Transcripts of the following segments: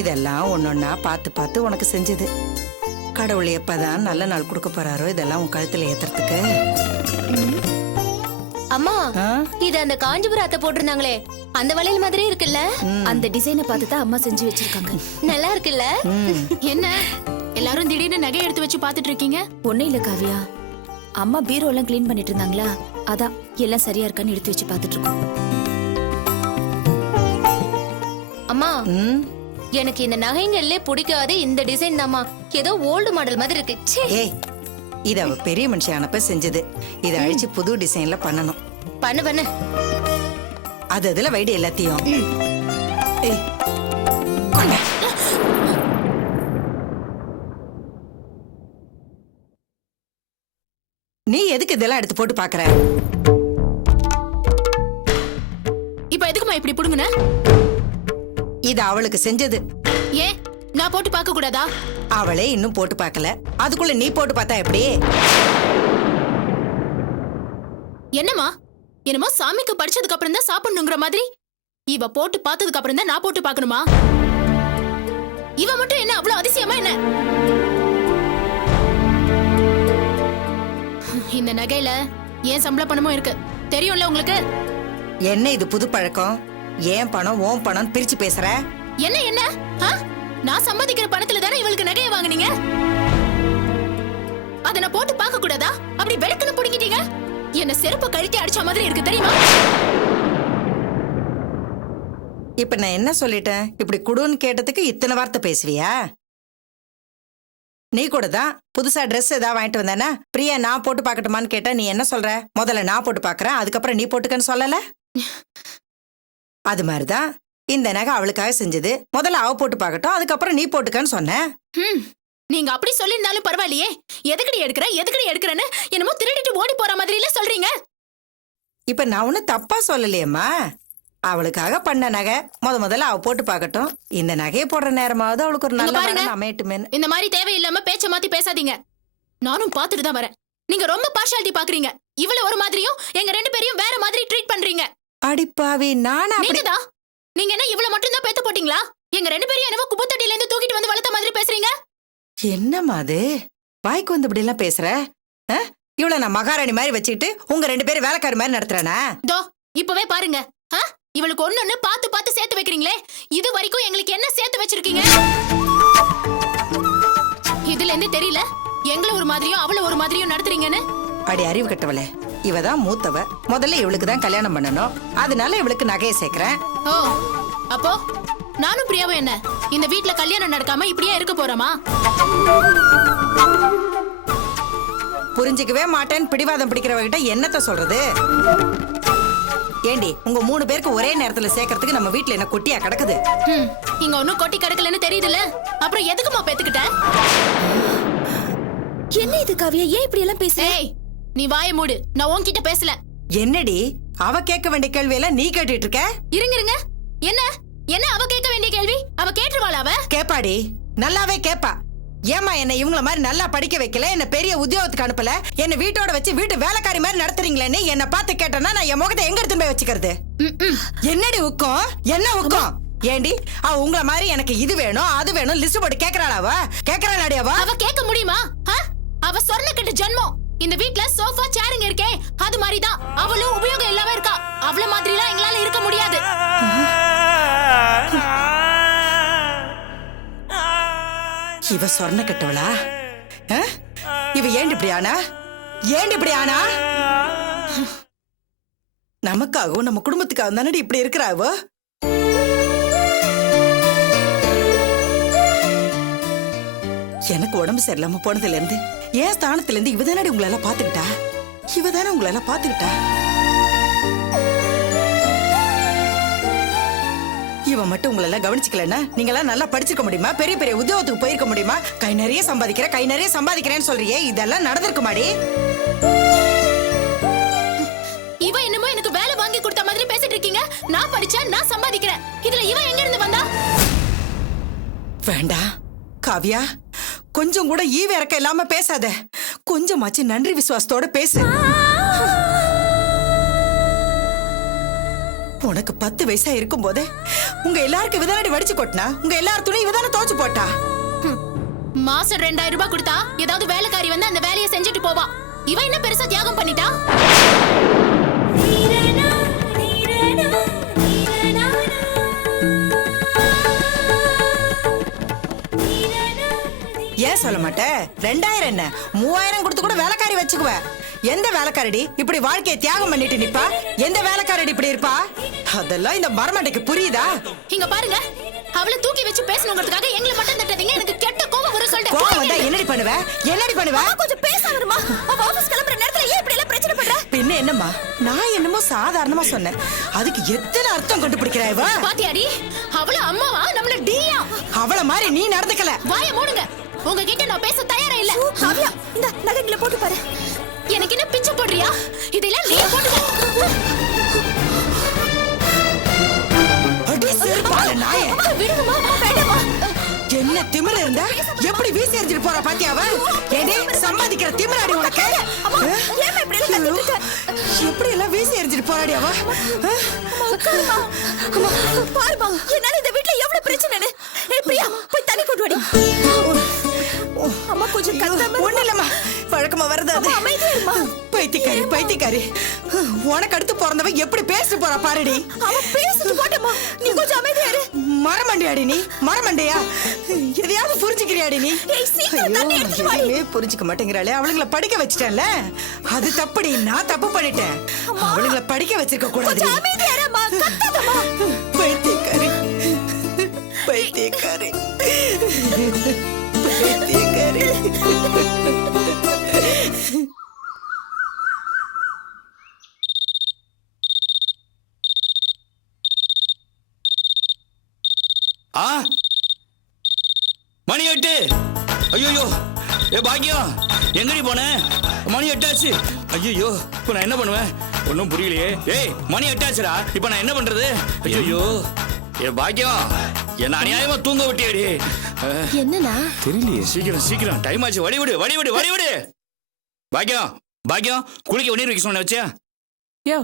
இதெல்லாம் ஒன்னொன்னா பார்த்து பார்த்து உனக்கு செஞ்சது. கடவுள் எப்பதான் நல்ல நாள் கொடுக்க போறாரோ இதெல்லாம் உன் கழுத்துல ஏத்துறதுக்கு. அம்மா, இது அந்த காஞ்சிபுரம் அத்தை போட்டிருந்தாங்களே அந்த வளையல் மாதிரி இருக்குல்ல? அந்த டிசைனை பார்த்து தான் அம்மா செஞ்சு வச்சிருக்காங்க. நல்லா இருக்குல்ல? என்ன எல்லாரும் திடீர்னு நகை எடுத்து வச்சு பாத்துட்டு இருக்கீங்க? ஒண்ணும் இல்ல காவியா, அம்மா பீரோ எல்லாம் கிளீன் பண்ணிட்டு இருந்தாங்களா, அதான் எல்லாம் சரியா இருக்கான்னு எடுத்து வச்சு பாத்துட்டு இருக்கோம். அம்மா, எனக்கு இந்த நகைங்கள்ல பிடிக்காத இந்த டிசைன் தாமா. ஏதோ ஓல்டு மாடல் மாதிரி இருக்கு. ஏய், இது அவ பெரிய மனுஷியானப்ப செஞ்சது. இதை அழிச்சு புது டிசைன்ல பண்ணணும். பண்ணு. அது அதுல வைடு எல்லாத்தையும். ஏய், கொண்டா. நீ எதுக்கு இதெல்லாம் எடுத்து போட்டு பாக்குற? இப்ப எதுக்குமா இப்படி புடுங்குன? இது அவளுக்கு செஞ்சது. ஏன் நான் போட்டு பார்க்க கூடாதா? அவளே இன்னும் போட்டு பார்க்கல, அதுக்குள்ள நீ போட்டு பார்த்தா எப்படி? என்னம்மா, என்னமோ சாமிக்கு படிச்சதுக்கு அப்புறம் தான் சாப்பிடணுங்கிற மாதிரி இவ போட்டு பார்த்ததுக்கு அப்புறம் தான் நான் போட்டு பார்க்கணுமா? இவ மட்டும் என்ன அவ்வளவு அதிசயமா என்ன? இந்த நகையில ஏன் சம்பள பணமும் இருக்கு தெரியும்ல உங்களுக்கு? என்ன இது புது பழக்கம்? ஏன் பணம் ஓன் பணம் பிரிச்சு பேசுற? என்ன என்ன நான் சம்பாதிக்கிற பணத்துல தானே இவளுக்கு நகையை வாங்குனீங்க. அத நான் போட்டு பார்க்க கூடாதா? அப்படி வெடுக்குன்னு புடிங்கிட்டீங்க. என்ன செருப்பு கழட்டி அடிச்ச மாதிரி இருக்கு தெரியுமா? இப்ப நான் என்ன சொல்லிட்டேன்? இப்படி குடுன்னு கேட்டதுக்கு இத்தனை வார்த்தை பேசுவியா? நீ கூட தான் புதுசா ட்ரெஸ் ஏதாவது வாங்கிட்டு வந்தானா, பிரியா நான் போட்டு பார்க்கட்டுமான்னு கேட்டா நீ என்ன சொல்ற? முதல்ல நான் போட்டு பார்க்கறேன், அதுக்கப்புறம் நீ போட்டுக்கன்னு சொல்லல? அது மாதிரிதான் இந்த நகை அவளுக்காக செஞ்சது. முதல்ல அவ போட்டு பார்க்கட்டும், அதுக்கப்புறம் நீ போட்டுக்கன்னு சொன்ன. நீங்க அப்படி சொல்லிருந்தாலும் பரவாயில்லையே. எதுக்கடி எடுக்கிறேன்னு என்னமோ திருடிட்டு ஓடி போற மாதிரி இல்ல சொல்றீங்க. இப்ப நான் ஒன்னும் தப்பா சொல்லலையேம்மா. அவளுக்காக பண்ண நகை முதல்ல அவ போட்டு பார்க்கட்டும். இந்த நகையை போடுற நேரமாவது அவளுக்கு ஒரு நல்ல வரன் அமையட்டுமே. இந்த மாதிரி தேவையில்லாம பேச்ச மாத்தி பேசாதீங்க. நானும் பாத்துட்டு தான் வரேன். நீங்க ரொம்ப பார்ஷாலிட்டி பாக்குறீங்க. இவ்வளவு ஒரு மாதிரியும் எங்க ரெண்டு பேரையும் வேற மாதிரி ட்ரீட் பண்றீங்க. அடிப்பாவி, நானா? நீங்க என்ன இவ்வளவு மட்டும் தான் பேத்து போட்டீங்களா? எங்க ரெண்டு பேரையும் என்னவோ குப்பத்தட்டில இருந்து தூக்கிட்டு வந்து வளர்த்த மாதிரி பேசுறீங்க. என்னம்மா அது? வாய்க்கு வந்து இப்படி எல்லாம் பேசுற? இவ்வளவு நான் மகாராணி மாதிரி வச்சுக்கிட்டு உங்க ரெண்டு பேரும் வேலைக்காரி மாதிரி நடத்துறானா? தோ இப்பவே பாருங்க. இவளுக்கு ஒண்ணு பார்த்து பார்த்து சேர்த்து வைக்கிறீங்களே. இது வரைக்கும் எங்களுக்கு என்ன சேர்த்து வச்சிருக்கீங்க? இதுல இருந்து தெரியல எங்களை ஒரு மாதிரியும் அவள ஒரு மாதிரியும் நடத்துறீங்கன்னு. அடி அறிவு கட்டவளே, இவதான் மூத்தவ. முதல்ல இவளுக்கு தான் கல்யாணம் பண்ணணும். அதனால இவளுக்கு நகையை சேர்க்கிறேன். ஓ, அப்போ நானும் பிரியாவும் என்ன இந்த வீட்ல கல்யாணம் நடக்காம இப்படியே இருக்க போறோமா? புரிஞ்சுக்கவே மாட்டேன்னு பிடிவாதம் பிடிக்கிறவகிட்ட என்னத்த சொல்றது? ஏண்டி, உங்க 3 பேருக்கு ஒரே நேரத்துல சேர்க்கறதுக்கு நம்ம வீட்ல என்ன கொட்டியா கிடக்குது? இங்க ஒன்னும் கொட்டி கிடக்கலன்னு தெரியுதுல்ல, அப்புறம் எதுக்குமா பெத்துக்கிட்ட? என்ன இது காவியா, ஏன் இப்படி எல்லாம் பேசுற? நீ வாய மூடு, நான் உன்கிட்ட பேசல. என்னடி அவ கேட்க வேண்டிய கேள்வியெல்லாம் நீ கேட்டுட்டு இருக்க? இருங்க. என்ன என்ன அவ கேட்க வேண்டிய கேள்வி? அவ கேட்டுருவாளா? அவ கேப்பாடி, நல்லாவே கேப்பா. ஏமா என்ன இவங்கள மாதிரி நல்லா படிக்க வைக்கல, என்ன பெரிய உத்தியோகத்துக்கு அனுப்பல, என்ன வீட்டோட வச்சு வீட்டு வேலைக்காரி மாதிரி நடத்துறீங்களேன்னு என்ன பார்த்து கேட்டனா நான் என் முகத்தை எங்க எடுத்து போய் வச்சுக்கிறது? என்னடி உக்கம்? என்ன உக்கம்? ஏண்டி அவ உங்கள மாதிரி எனக்கு இது வேணும் அது வேணும் லிஸ்ட் போட்டு கேக்குறாளாவ? கேக்குறாளாடி அவ? அவ கேட்க முடியுமா? அவ சொர்ண கட்ட ஜென்மம். இந்த வீட்ல சோஃபா சேருங்க இருக்கே, அது மாதிரிதான் அவளும் உபயோகம் இல்லாம இருக்கா. அவள மாதிரிலாம் எங்களால இருக்க முடியாது. இவ சொர்ண கட்டவளா? இவ ஏன் இப்படி ஆனா? நமக்காகவும் நம்ம குடும்பத்துக்காக தானடி இப்படி இருக்கிறாவோ? எனக்கு உடம்பு சரியில்லாம போனதுல இருந்து ஏன் ஸ்தானத்துல இருந்து இவதானடி உங்களெல்லாம் பாத்துக்கிட்டா. இவன் மட்டும் உங்களெல்லாம் கவனிச்சுக்கலன்னா நீங்க எல்லாம் நல்லா படிச்சிருக்க முடியுமா? பெரிய பெரிய உத்தியோகத்துக்கு போயிருக்க முடியுமா? கை நிறைய சம்பாதிக்கிறேன்னு சொல்றியே, இதெல்லாம் நடந்திருக்குமாடி? இவ என்னமோ எனக்கு வேலை வாங்கி கொடுத்த மாதிரி பேசிட்டு இருக்கீங்க. நான் படிச்சேன், நான் சம்பாதிக்கிறேன். இதுல இவ எங்க இருந்து வந்தா? வேண்டாம் காவியா, கொஞ்சம் கூட ஈவ இறக்க இல்லாம பேசாத. கொஞ்சமாச்சு நன்றி விசுவாசத்தோட பேசு. உனக்கு 10 வயசா இருக்கும் போதே உங்க எல்லாருக்கும் விதானடி வடிச்சு கொட்டினா உங்க எல்லார் துணி விதான தோச்சு போட்டா. மாசம் 2000 ரூபாய் கொடுத்தா ஏதாவது வேலைக்காரி வந்து அந்த வேலையை செஞ்சுட்டு போவா. இவ என்ன பெருசா தியாகம் பண்ணிட்டா? ஏன் சொல்ல மாட்டேன்? 2000 என்ன 3000 கொடுத்து கூட வேலைக்காரி வச்சுக்குவ. எந்த வேலைக்காரடி இப்படி வாழ்க்கையை தியாகம் பண்ணிட்டு நிப்பா? எந்த வேலைக்காரடி இப்படி இருப்பா? அதெல்லாம் இந்த மரமண்டைக்கு புரியுதா? இங்க பாருங்க, அவளை தூக்கி வச்சு பேசணுங்கிறதுக்காக எங்களை மட்டும் தட்டாதீங்க. எனக்கு கெட்ட கோவம் வர சொல்றேன். கோவம் வந்தா என்னடி பண்ணுவ? என்னடி பண்ணுவ? கொஞ்சம் பேசாமருமா. அவ ஆபீஸ் கிளம்புற நேரத்துல ஏன் இப்படி எல்லாம் பிரச்சனை பண்ற? பின்ன என்னம்மா, நான் என்னமோ சாதாரணமா சொன்னேன், அதுக்கு எத்தனை அர்த்தம் கண்டுபிடிக்கிறா இவ? பாத்தியாடி, அவள அம்மாவா நம்மள டியா? அவள மாதிரி நீ நடந்துக்கல. வாயை மூடுங்க. உங்ககிட்ட நான் பேச தயாரா இல்ல. காவியா, இந்த நகைங்களை போட்டு பாரு. எனக்கு என்ன பிச்சை போடுறியா? இதெல்லாம் நீ போட்டுக்க. அடி செருப்பால நாயே. விடுங்கம்மா, வேண்டாம்மா. என்ன திமிரு இருந்தா எப்படி வீசி எறிஞ்சிட்டு போறா பாத்தியா அவ? ஏதே சம்பாதிக்கிற திமிராடி உனக்கு? ஏன் இப்படி எல்லாம் கத்திட்டு இருக்க? எப்படி எல்லாம் வீசி எறிஞ்சிட்டு போறாடி அவ? உட்காருமா. அம்மா, பாருமா, என்னால இந்த வீட்ல எவ்வளவு பிரச்சனைன்னு. ஏய் பிரியா, போய் தண்ணி கொண்டு வாடி. அம்மா கொஞ்சம் கத்தாம. ஒண்ணு இல்லம்மா, வழக்கமா வருது அது. அமைதியா இருமா. பைத்தியக்காரி பைத்தியக்காரி, உனக்கு அடுத்து பிறந்தவ எப்படி பேசிட்டு போறா பாருடி. அவன் பேசிட்டு போட்டம்மா, நீ கொஞ்சம் அமைதியா இரு. மரமண்டையாடி நீ, மரமண்டையா? எதையாவது புரிஞ்சுக்கிறியாடி நீ? ஏய், சீக்கிரம் தண்ணி எடுத்துட்டு வாடி. எதுவுமே புரிஞ்சுக்க மாட்டேங்கிறாளே. அவளுங்களை படிக்க வச்சுட்டேன்ல, அது தப்புடி. நான் தப்பு பண்ணிட்டேன். அவளுங்களை படிக்க வச்சிருக்க கூடாது. கொஞ்சம் அமைதியா இருமா, கத்தாதம்மா. பைத்தியக்காரி பைத்தியக்காரி பைத்தியக்காரி. ஆ மணி 8. ஐயோ ஏ பாக்கியம், எங்கடி போன? மணி 8 ஆச்சு. ஐயோ இப்போ நான் என்ன பண்ணுவேன்? ஒன்றும் புரியலையே. ஏய் மணி 8 ஆச்சுடா, இப்போ நான் என்ன பண்றது? ஐயோ ஏ பாக்கியம், என்ன அநியாயமா தூங்க விட்டியடி. என்னண்ணா? தெரியலையே. சீக்கிரம் சீக்கிரம், டைம் ஆச்சு. வடிவிடு வடிவிடு வடிவிடு. பாக்கியம் பாக்கியம், குளிக்க வெந்நீர் வைக்க சொன்ன வச்சியா? யோ,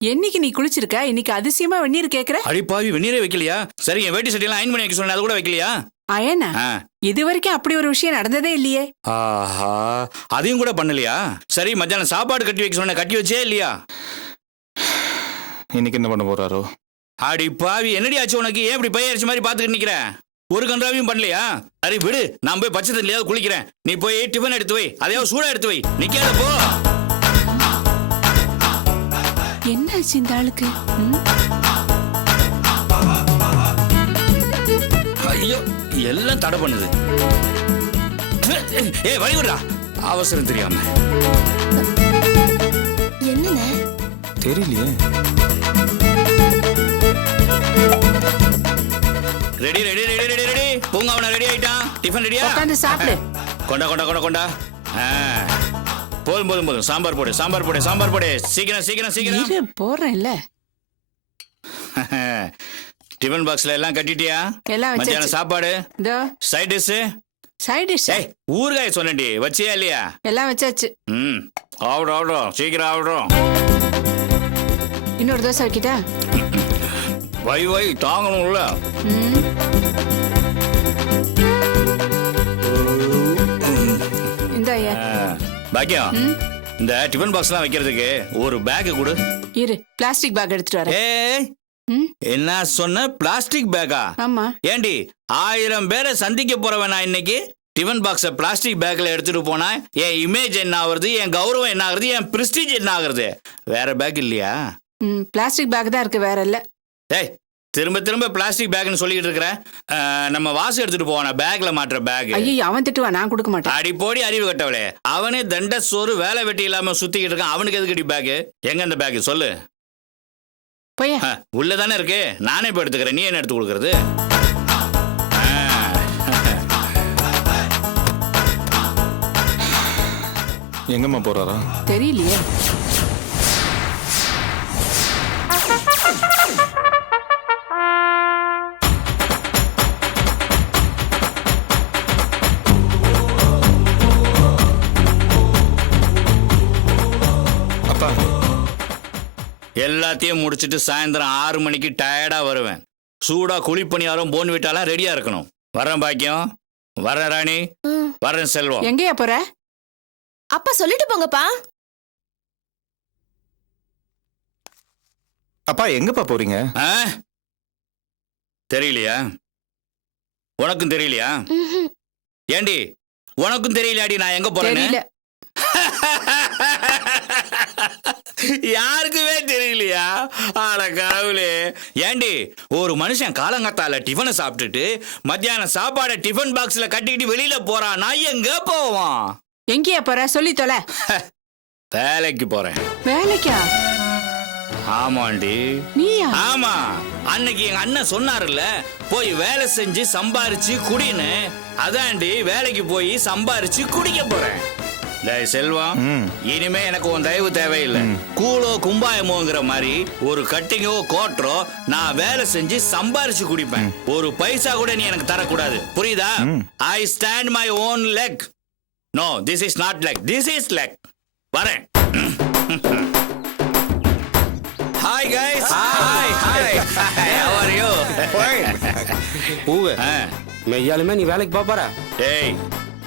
என்னைக்கு நீ குளிச்சிருக்க? இன்னைக்கு அதிசயமா வெந்நீர் கேக்குற? அடிப்பாவி, வெந்நீரே வைக்கலையா? சரி, என் வேட்டி சட்டையெல்லாம் அயன் பண்ணி வைக்க சொன்னேன், அது கூட வைக்கலையா? அயனா, ஆ. இது வரைக்கும் அப்படி ஒரு விஷயம் நடந்ததே இல்லையே. ஆஹா, அதையும் கூட பண்ணலையா? சரி, மத்தியானம் சாப்பாடு கட்டி வைக்க சொன்ன, கட்டி வச்சே இல்லையா? இன்னைக்கு என்ன பண்ண போறாரோ? அடி பாவி, என்னடி ஆச்சு உனக்கு? ஏன் இப்படி பையரிச்சு மாதிரி பாத்துக்கிட்டு நிக்கிற? ஒரு கன்றாவையும் பண்ணலையா? சரி விடு, நான் போய் பச்சை தண்ணியாவது குளிக்கிறேன். நீ போய் டிஃபன் எடுத்து வை, அதையாவது சூடா எடுத்து வை. நிக்காத போ. என்ன ஆச்சு இந்த ஆளுக்கு? ஐயோ, எல்லாம் தடை பண்ணுது. ஏய் வழி விடுறா, அவசரம் தெரியாம. என்னண்ணே? தெரியலையே. Ready ready ready ready ready. பூங்க அவன ரெடி ஆயிட்டான். டிஃபன் ரெடியா? உட்கார்ந்து சாப்பிடு. கொண்டா கொண்டா கொண்டா கொண்டா. போதும் போதும் போதும். சாம்பார் போடு சாம்பார் போடு சாம்பார் போடு. சீக்கிரம் சீக்கிரம் சீக்கிரம். இரு, போறேன்ல. டிஃபன் பாக்ஸ்ல எல்லாம் கட்டிட்டியா? எல்லாம் வச்சாச்சு. மத்தியானம் சாப்பாடு, இதோ சைட் டிஷ். சைடு டிஷ் ஏய் ஊறுகாய் சொன்னேன்டி, வச்சியா இல்லையா? எல்லாம் வச்சாச்சு. ம், ஆவடும் ஆவடும், சீக்கிரம் ஆவடும். இன்னொரு தோசை வைக்கிட்டா? வை வை, தாங்கணும்ல. இந்த ஐயா, பாக்கியம், இந்த டிஃபன் பாக்ஸ் எல்லாம் வைக்கிறதுக்கு ஒரு பேக் கொடு. இரு, பிளாஸ்டிக் பேக் எடுத்துட்டு வரேன். ஏய், ம், என்ன சொன்ன? பிளாஸ்டிக் பேக்கா? ஆமா. ஏண்டி 1000 பேரை சந்திக்க போறவன் நான் இன்னைக்கு டிஃபன் பாக்ஸ பிளாஸ்டிக் பேக்ல எடுத்துட்டு போனா என் இமேஜ் என்ன ஆகுறது? என் கௌரவம் என்ன ஆகுறது? என் பிரஸ்டீஜ் என்ன ஆகுறது? வேற பேக் இல்லையா? பிளாஸ்டிக் பேக் தான் இருக்கு, வேற இல்ல. டேய், திரும்ப திரும்ப பிளாஸ்டிக் பேக்னு சொல்லிட்டு இருக்கிற. நம்ம வாசு எடுத்துட்டு போவானா பேக்ல மாட்டுற பேக்? ஐயோ, அவன் திட்டுவா, நான் கொடுக்க மாட்டேன். அடி போடி அறிவு கட்டவளே. அவனே தண்ட சோறு வேலை வெட்டி இல்லாம சுத்திக்கிட்டு இருக்கான். அவனுக்கு எதுக்கு பேக்? எங்க அந்த பேக் சொல்லு. போய் உள்ளதானே இருக்கு, நானே போய் எடுத்துக்கிறேன். நீ என்ன எடுத்து கொடுக்கறது? எங்கம்மா போறாரா? தெரியலையே. அப்பா, எல்லாத்தையும் முடிச்சிட்டு சாயந்தரம் 6 மணிக்கு டயர்டா வருவேன். சூடா குழிப்பணியாரம் போன் வீட்டாலாம் ரெடியா இருக்கணும். வரேன் பாக்கியம், வரேன் ராணி, வரேன் செல்வம். எங்கேயா போற? அப்பா சொல்லிட்டு போங்கப்பா. அப்பா எங்கப்பா போறீங்க? ஆ? தெரியலையா? உனக்கும் தெரியலையா? ஏண்டி உனக்கும் தெரியலையாடி நான் எங்க போறேன்னு? தெரியல. யாருக்குமே தெரியலையா? ஆட கடவுளே. ஏண்டி ஒரு மனுஷன் காலங்காத்தால டிஃபனை சாப்பிட்டுட்டு மத்தியானம் சாப்பாடை டிஃபன் பாக்ஸ்ல கட்டிக்கிட்டு வெளியில போறான், நான் எங்க போவான்? எங்கேயா போற? சொல்லி தொலை. வேலைக்கு போறேன். வேலைக்கா? ஆமாண்டி. நீயா? ஆமா, அன்னைக்கு எங்க அண்ணன் சொன்னாருல்ல, போய் வேலை செஞ்சு சம்பாரிச்சு குடின்னு. அதாண்டி வேலைக்கு போய் சம்பாரிச்சு குடிக்க போறேன். டேய் செல்வம், இனிமே எனக்கு உன் தயவு தேவையில்லை. கூலோ கும்பாயமோங்கிற மாதிரி ஒரு கட்டிங்கோ கோட்டரோ நான் வேலை செஞ்சு சம்பாரிச்சு குடிப்பேன். ஒரு பைசா கூட நீ எனக்கு தரக்கூடாது, புரியுதா? I stand my own leg. No, this is not leg, this is leg. வரேன். Hi guys. Hi hi. How are you? பூவே, மெய்யாலுமே நீ வேலைக்கு போற? டேய்,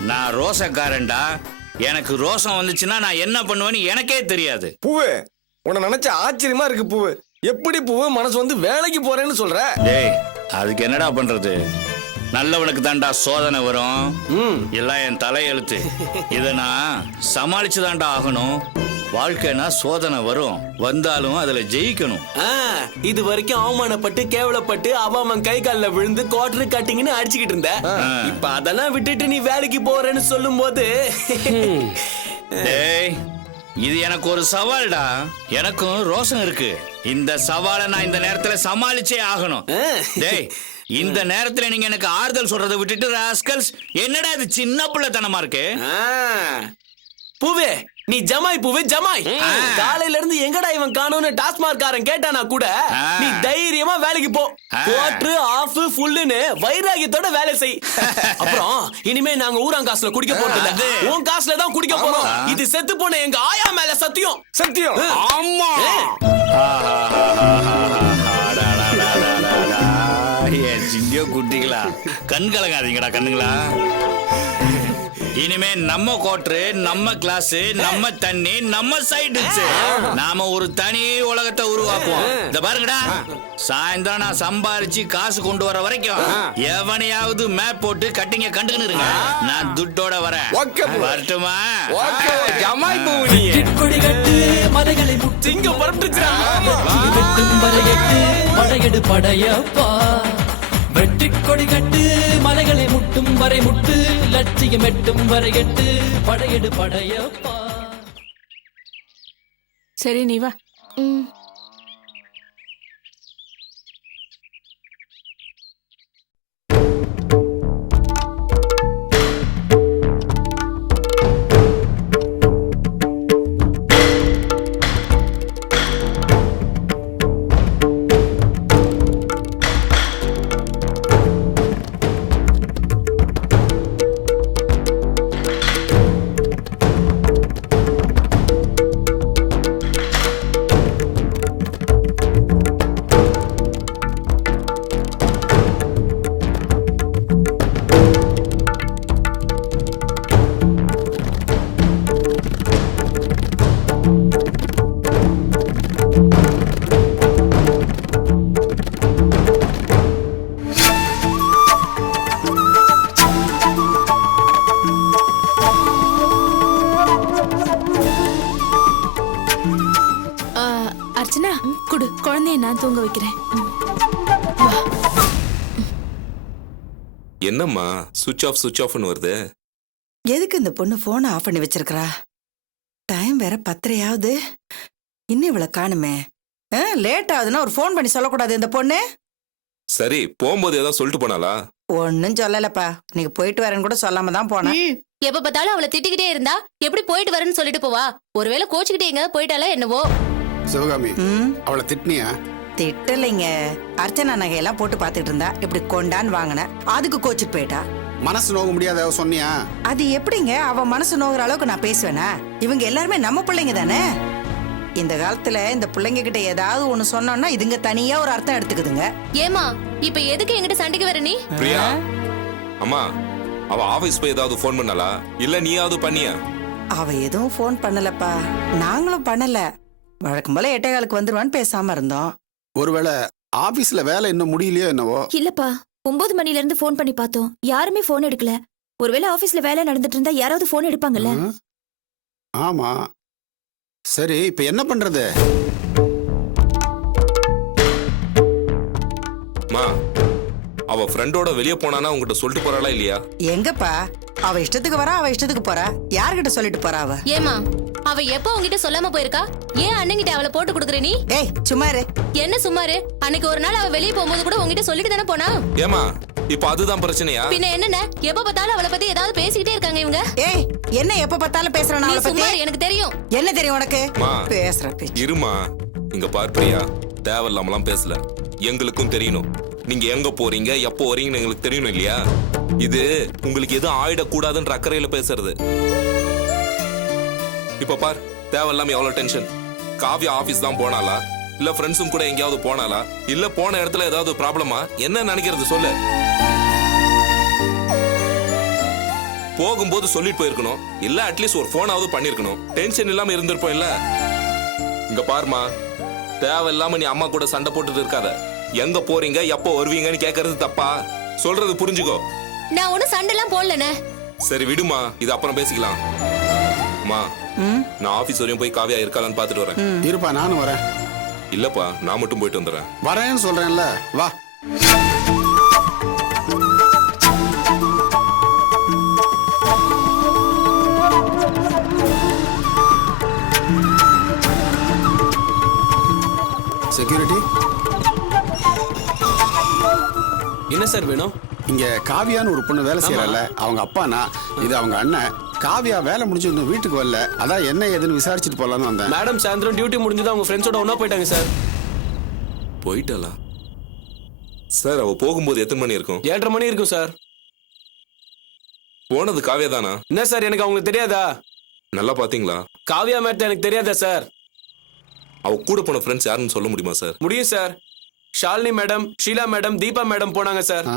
நான் ரோசக்காரன்டா. எனக்கு ரோசம் வந்துச்சுன்னா நான் என்ன பண்ணுவேன்னு எனக்கே தெரியாது. பூவே, உன்னை நினைச்ச ஆச்சரியமா இருக்கு பூவே. எப்படி பூவே மனசு வந்து வேலைக்கு போறேன்னு சொல்ற? டேய், அதுக்கு என்னடா பண்றது? நல்லவனுக்கு தான்டா சோதனை வரும். எல்லாம் என் தலையெழுத்து. இதை நான் சமாளிச்சு தான்டா ஆகணும். வாழ்க்கைனா சோதனை வரும், வந்தாலும் அதுல ஜெயிக்கணும். இது வரைக்கும் அவமானப்பட்டு கேவலப்பட்டு அவன் கை காலில் விழுந்து குவார்டர் கட்டிங்னு அடிச்சுக்கிட்டு இருந்த. இப்ப அதெல்லாம் விட்டுட்டு நீ வேலைக்கு போறேன்னு சொல்லும் போது டேய், இது எனக்கு ஒரு சவால்டா. எனக்கும் ரோசம் இருக்கு. இந்த சவாலை நான் இந்த நேரத்துல சமாளிச்சே ஆகணும். டேய், இந்த நேரத்துல நீங்க எனக்கு ஆறுதல் சொல்றதை விட்டுட்டு ராஸ்கல்ஸ், என்னடா இது சின்ன பிள்ளைத்தனமா இருக்கு? பூவே, நீ ஜமாய் பூவே ஜமாய். காலையில இருந்து எங்கடா இவன் காணோன்னு டாஸ்மாக் காரன் கேட்டானா கூட நீ தைரியமா வேலைக்கு போ. குவார்டர் ஆஃப் ஃபுல்லுன்னு வைராகியத்தோட வேலை செய். அப்புறம் இனிமே நாங்க ஊராங்காசுல குடிக்க போறது இல்ல, உன் காசுல தான் குடிக்க போறோம். இது செத்து போன எங்க ஆயா மேல சத்தியம். சத்தியம். ஆமா. சிந்தியோ குட்டிங்களா, கண் கலங்காதீங்கடா கண்ணுங்களா. இனிமே நம்ம கோட்ரு, நம்ம கிளாஸ், நம்ம தண்ணி, நம்ம சைடு, நாம ஒரு தனி உலகத்தை உருவாக்குவோம். இந்த பாருங்கடா, சாயந்தரம் நான் சம்பாரிச்சு காசு கொண்டு வர வரைக்கும் எவனையாவது மேப் போட்டு கட்டிங்க கண்டுக்கின்னு இருங்க. நான் துட்டோட வரேன். வரட்டுமா? ஜமாய் பூ நீ. கொடிகட்டு மலைகளை சிங்க பரப்பிடுச்சுடா. வெட்டும் வரையட்டு படையெடு படையப்பா. வெட்டி கொடிகட்டு மலைகளை முட்டும் வரை முட்டு, லட்சியம் எட்டும் வரையட்டு படையெடு படையப்பா. சரி, நீ வா. அர்ச்சனா, குடு, குழந்தைய நான் தூங்க வைக்கிறேன். என்னம்மா சுவிட்ச் ஆஃப்னு வருது? எதுக்கு இந்த பொண்ணு போனை ஆஃப் பண்ணி வச்சிருக்கா? டைம் வேற 10:30 இன்னும் இவ்வளவு காணுமே. லேட் ஆகுதுன்னா ஒரு போன் பண்ணி சொல்லக்கூடாது இந்த பொண்ணு? சரி, போகும்போது ஏதாவது சொல்லிட்டு போனாலா? ஒன்னும் சொல்லலப்பா. நீங்க போயிட்டு வரேன்னு கூட சொல்லாம தான் போனேன். எப்ப பார்த்தாலும் அவளை திட்டிக்கிட்டே இருந்தா எப்படி போயிட்டு வரேன்னு சொல்லிட்டு போவா? ஒருவேளை கோச்சுக்கிட்டே எங்க போயிட்டாலா என்னவோ? சிவகாமி, அவளை திட்டினியா? திட்டலைங்க. அர்ச்சனா நகையெல்லாம் போட்டு பாத்துட்டு இருந்தா, இப்படி கொண்டான்னு வாங்கினேன், அதுக்கு கோச்சுட்டு போயிட்டா. மனசு நோக முடியாத சொன்னியா? அது எப்படிங்க அவ மனசு நோகிற அளவுக்கு நான் பேசுவேனா? இவங்க எல்லாருமே நம்ம பிள்ளைங்க தானே. இந்த காலத்துல இந்த பிள்ளைங்க கிட்ட ஏதாவது ஒண்ணு சொன்னோம்னா இதுங்க தனியா ஒரு அர்த்தம் எடுத்துக்குதுங்க. ஏமா இப்ப எதுக்கு என்கிட்ட சண்டைக்கு வர நீ? பிரியா அம்மா அவ ஆபீஸ் போய் ஏதாவது ஃபோன் பண்ணாளா இல்ல நீயாவது பண்ணியா? அவ எதுவும் ஃபோன் பண்ணலப்பா, நாங்களும் பண்ணல. வழக்கம் போல 8:15 வந்துருவான்னு பேசாம இருந்தோம். ஒருவேளை ஆபீஸ்ல வேலை இன்னும் முடியலையோ என்னவோ. இல்லப்பா, 9 மணில இருந்து ஃபோன் பண்ணி பார்த்தோம், யாருமே ஃபோன் எடுக்கல. ஒருவேளை ஆபீஸ்ல வேலை நடந்துட்டு இருந்தா யாராவது ஃபோன் எடுப்பாங்கல்ல. ஆமா, சரி இப்ப என்ன பண்றது? மா அவ ஃப்ரெண்டோட வெளிய போனானா உங்ககிட்ட சொல்லிட்டு போறாளா இல்லையா? எங்கப்பா, அவ இஷ்டத்துக்கு வரா, அவ இஷ்டத்துக்கு போறா. யார்கிட்ட சொல்லிட்டு போறா அவ? ஏமா அவ எப்போ உன்கிட்ட சொல்லாம போயிருக்கா? ஏன் அண்ணங்கிட்ட அவளை போட்டு கொடுக்குற நீ? ஏய் சும்மா இரு. என்ன சும்மாரு? அன்னைக்கு ஒரு நாள் அவ வெளியே போகும்போது கூட உன்கிட்ட சொல்லிட்டு தானே போனா? ஏமா இப்ப அதுதான் பிரச்சனையா? பின்ன என்னென்ன எப்ப பார்த்தாலும் அவளை பத்தி ஏதாவது பேசிக்கிட்டே இருக்காங்க இவங்க. ஏய் என்ன எப்ப பார்த்தாலும் பேசுறானே நீ அவளை பத்தி? சும்மா இரு, எனக்கு தெரியும். என்ன தெரியும் உனக்கு? மா பேசுற பேச்சு. இருமா, இங்க பார் பிரியா, தேவையில்லாமலாம் பேசல. எங்களுக்கும் தெரியணும் நீங்க எங்க போறீங்க எப்போ வரீங்கன்னு எங்களுக்கு தெரியணும் இல்லையா? இது உங்களுக்கு எதுவும் ஆயிடக்கூடாதுன்ற அக்கறையில பேசுறது. இப்ப பார், தேவையில்லாம எவ்வளவு டென்ஷன். காவ்யா ஆபீஸ் தான் போனாலா இல்ல ஃப்ரெண்ட்ஸும் கூட எங்கேயாவது போனாலா இல்ல போன இடத்துல ஏதாவது ப்ராப்ளமா? என்ன நினைக்கிறது சொல்லு. போகும்போது சொல்லிட்டு போயிருக்கணும், இல்ல அட்லீஸ்ட் ஒரு போனாவது பண்ணிருக்கணும். டென்ஷன் இல்லாம இருந்திருப்போம் இல்ல. இங்க பாருமா, தேவையில்லாம நீ அம்மா கூட சண்டை போட்டுட்டு இருக்காத. எங்க போறீங்க எப்போ வருவீங்கன்னு கேக்குறது தப்பா? சொல்றது புரிஞ்சுக்கோ. நான் ஒன்னும் சண்டை எல்லாம் போடலனே. சரி விடுமா, இது அப்புறம் பேசிக்கலாம். அம்மா நான் ஆபீஸ் வரையும் போய் காவியா இருக்காளான்னு பாத்துட்டு வரேன். இருப்பா, நானும் வரேன். இல்லப்பா, நான் மட்டும் போயிட்டு வந்துடுறேன். வரேன்னு சொல்றேன்ல, வா. செக்யூரிட்டி, என்ன சார் வேணும்? இங்க காவியான்னு ஒரு பொண்ணு வேலை செய்யறல, அவங்க அப்பானா, இது அவங்க அண்ணன். காவியா வேலை முடிஞ்சு இன்னும் வீட்டுக்கு வரல, அதான் என்ன ஏதுன்னு விசாரிச்சுட்டு போலான்னு வந்தேன். மேடம் சாயந்தரம் டியூட்டி முடிஞ்சது அவங்க ஃப்ரெண்ட்ஸோட ஒண்ணா போயிட்டாங்க சார். போயிட்டாளா சார்? அவ போகும்போது எத்தனை மணி இருக்கும்? 7:30 மணி இருக்கும் சார். போனது காவியா தானா? என்ன சார், எனக்கு அவங்களுக்கு தெரியாதா? நல்லா பாத்தீங்களா? காவியா மேட்ட எனக்கு தெரியாதா சார்? அவ கூட போன ஃப்ரெண்ட்ஸ் யாருன்னு சொல்ல முடியுமா சார்? முடியும் sir. Shalini madam, Sheela madam, Deepa madam போனாங்க சார்.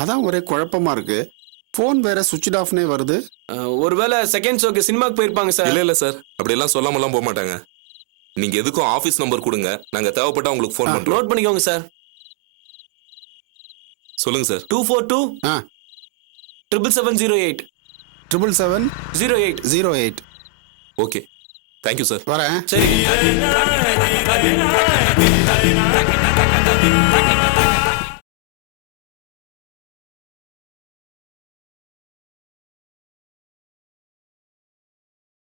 அதான் ஒரே குழப்பமா இருக்கு. போன் வேற சுவிட்ச் ஆஃப்னே வருது. ஒருவேளை செகண்ட் ஷோக்கு சினிமாக்கு போயிருப்பாங்க சார். இல்ல சார், அப்படி எல்லாம் சொல்லாமலாம் போக மாட்டாங்க. நீங்க எதுக்கும் ஆபீஸ் நம்பர் கொடுங்க, நாங்க தேவைப்பட்டா உங்களுக்கு ஃபோன் பண்றோம். நோட் பண்ணிக்கோங்க சார். சொல்லுங்க சார். 242 77708 77708. Okay, thank you sir. வரேன். சரி.